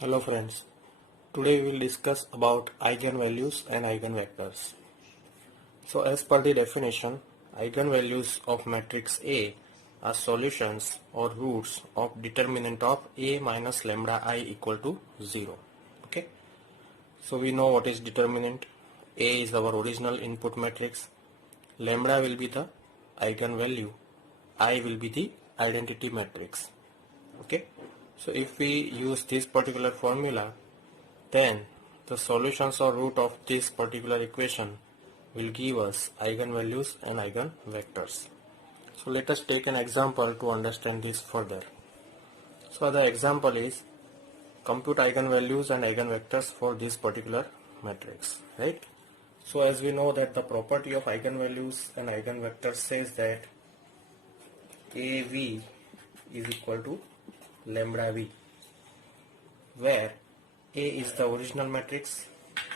Hello friends, today we will discuss about eigenvalues and eigenvectors. So as per the definition, eigenvalues of matrix A are solutions or roots of determinant of A minus lambda I equal to 0. Okay, so we know what is determinant. A is our original input matrix, lambda will be the eigenvalue, I will be the identity matrix. Okay, so if we use this particular formula, then the solutions or root of this particular equation will give us eigenvalues and eigenvectors. So let us take an example to understand this further. So the example is compute eigenvalues and eigenvectors for this particular matrix, right? So as we know that the property of eigenvalues and eigenvectors says that AV is equal to lambda V, where A is the original matrix,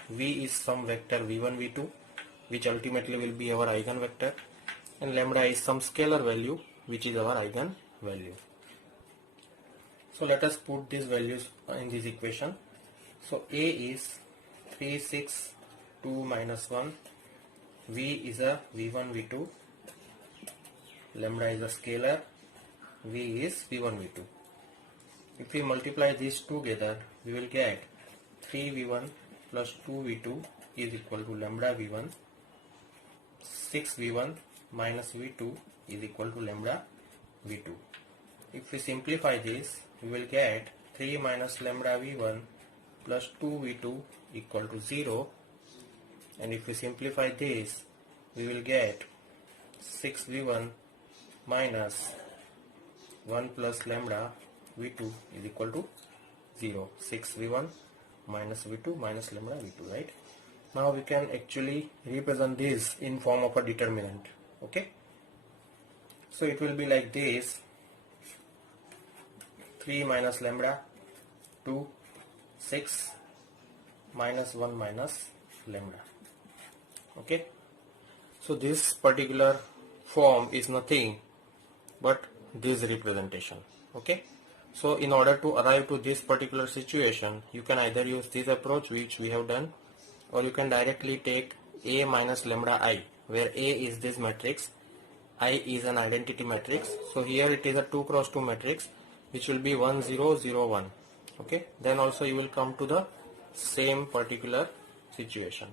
V is some vector V1, V2, which ultimately will be our eigenvector, and lambda is some scalar value, which is our eigenvalue. So let us put these values in this equation. So A is 3, 6, 2, minus 1, V is a V1, V2, lambda is a scalar, V is V1, V2. If we multiply these together, we will get 3v1 plus 2v2 is equal to lambda v1, 6v1 minus v2 is equal to lambda v2. If we simplify this, we will get 3 minus lambda v1 plus 2v2 equal to 0, and if we simplify this, we will get 6v1 minus 1 plus lambda v2 is equal to 0. 6v1 minus v2 minus lambda v2, right? Now we can actually represent this in form of a determinant. Okay, so it will be like this: 3 minus lambda, 2, 6 minus 1 minus lambda. Okay, so this particular form is nothing but this representation. Okay, so in order to arrive to this particular situation, you can either use this approach which we have done, or you can directly take A minus lambda I, where A is this matrix, I is an identity matrix. So here it is a 2 cross 2 matrix which will be 1 0 0 1. Okay, then also you will come to the same particular situation.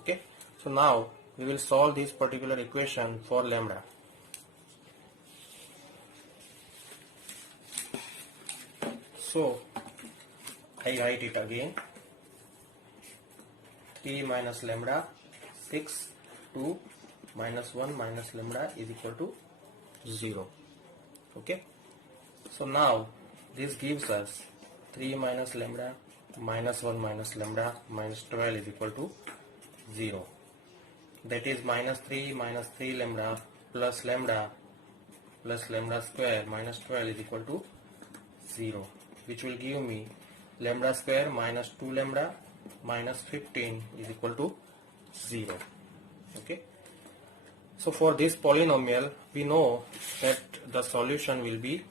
Okay, so now we will solve this particular equation for lambda. So I write it again: 3 minus lambda, 6, 2 minus 1 minus lambda is equal to 0. Okay, so now this gives us 3 minus lambda minus 1 minus lambda minus 12 is equal to 0. That is minus 3 lambda plus lambda square minus 12 is equal to 0, which will give me lambda square minus 2 lambda minus 15 is equal to 0. Okay, so for this polynomial we know that the solution will be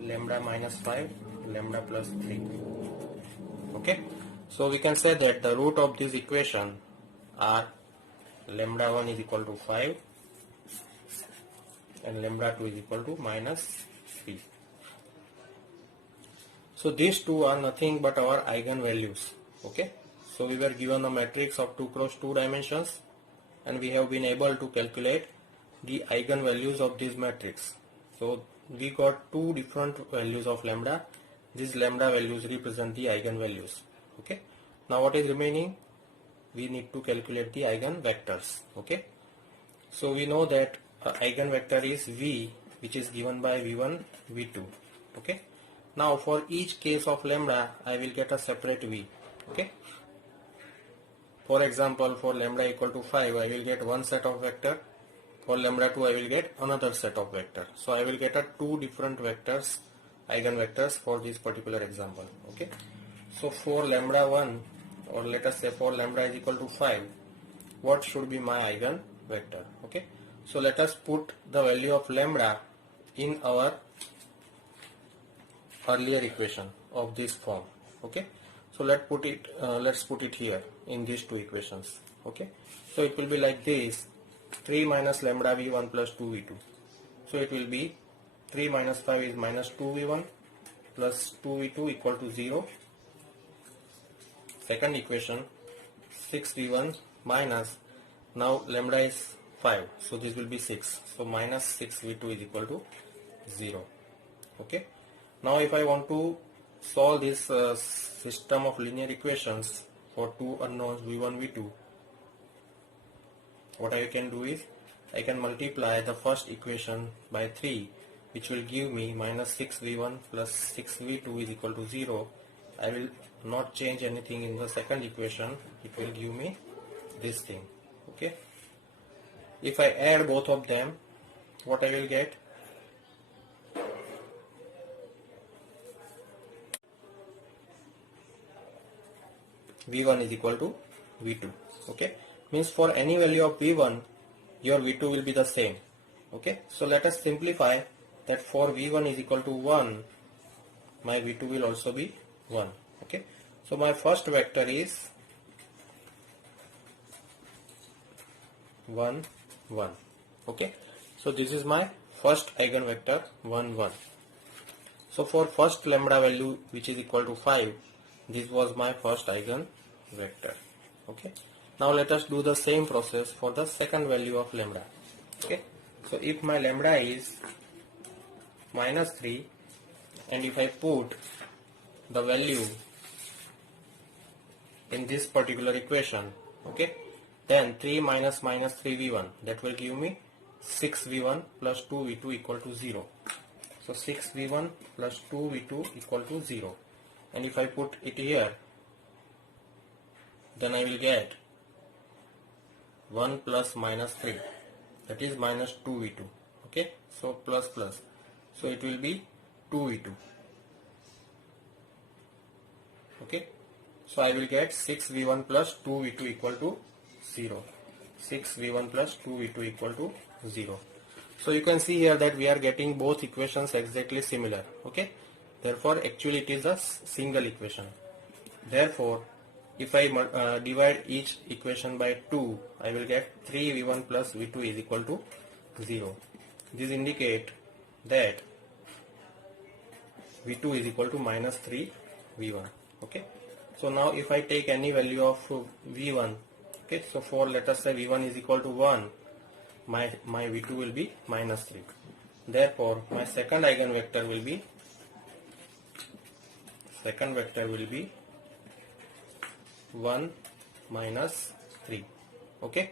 lambda minus 5 lambda plus 3. Okay, so we can say that the root of this equation are lambda 1 is equal to 5 and lambda 2 is equal to minus 3. So these two are nothing but our eigenvalues. Okay, so we were given a matrix of 2 cross 2 dimensions, and we have been able to calculate the eigenvalues of this matrix. So we got two different values of lambda. These lambda values represent the eigenvalues. Okay, now what is remaining? We need to calculate the eigenvectors. Okay, so we know that eigenvector is V, which is given by V1, V2. Okay, now for each case of lambda I will get a separate V. Okay, for example, for lambda equal to 5 I will get one set of vector, for lambda 2 I will get another set of vector. So I will get a two different vectors, eigenvectors, for this particular example. Okay, so for lambda 1, or let us say for lambda is equal to 5, what should be my eigenvector? Okay, so let us put the value of lambda in our earlier equation of this form. Okay, so let's put it here in these two equations. Okay, so it will be like this: 3 minus lambda v1 plus 2v2. So it will be 3 minus 5 is minus 2v1 plus 2v2 equal to 0. Second equation, 6v1 minus, now lambda is 5, so this will be 6, so minus 6v2 is equal to 0. Okay, now if I want to solve this system of linear equations for two unknowns v1 v2, what I can do is I can multiply the first equation by 3, which will give me minus 6v1 plus 6v2 is equal to 0. I will not change anything in the second equation, it will give me this thing. Okay, if I add both of them, what I will get? v1 is equal to v2. Okay, means for any value of v1 your v2 will be the same. Okay, so let us simplify that. For v1 is equal to 1, my v2 will also be 1. Okay, so my first vector is 1 1. Okay, so this is my first eigenvector 1 1. So for first lambda value, which is equal to 5, this was my first eigenvector. Okay, now let us do the same process for the second value of lambda. Okay, so if my lambda is minus 3, and if I put the value in this particular equation, okay, then 3 minus 3v1, that will give me 6v1 plus 2v2 equal to 0. So 6v1 plus 2v2 equal to 0, and if I put it here, then I will get 1 plus minus 3, that is minus 2v2. Okay, so plus plus, so it will be 2v2. Okay, so I will get 6v1 plus 2v2 equal to 0. 6v1 plus 2v2 equal to 0. So you can see here that we are getting both equations exactly similar. Okay, therefore actually it is a single equation. Therefore if I divide each equation by 2, I will get 3v1 plus v2 is equal to 0. This indicate that v2 is equal to minus 3v1. Okay, so now if I take any value of v1, okay, so for let us say v1 is equal to 1, my v2 will be minus 3. Therefore my second eigenvector will be 1 minus 3. Okay,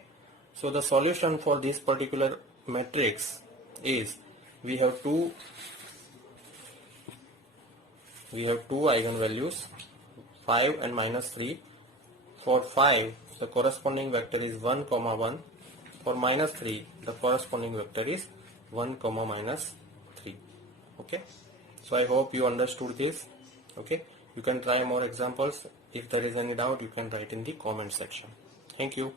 so the solution for this particular matrix is we have two eigenvalues, 5 and minus 3. For 5 the corresponding vector is 1 comma 1. For minus 3 the corresponding vector is 1 comma minus 3. Okay, so I hope you understood this. Okay, you can try more examples. If there is any doubt, you can write in the comment section. Thank you.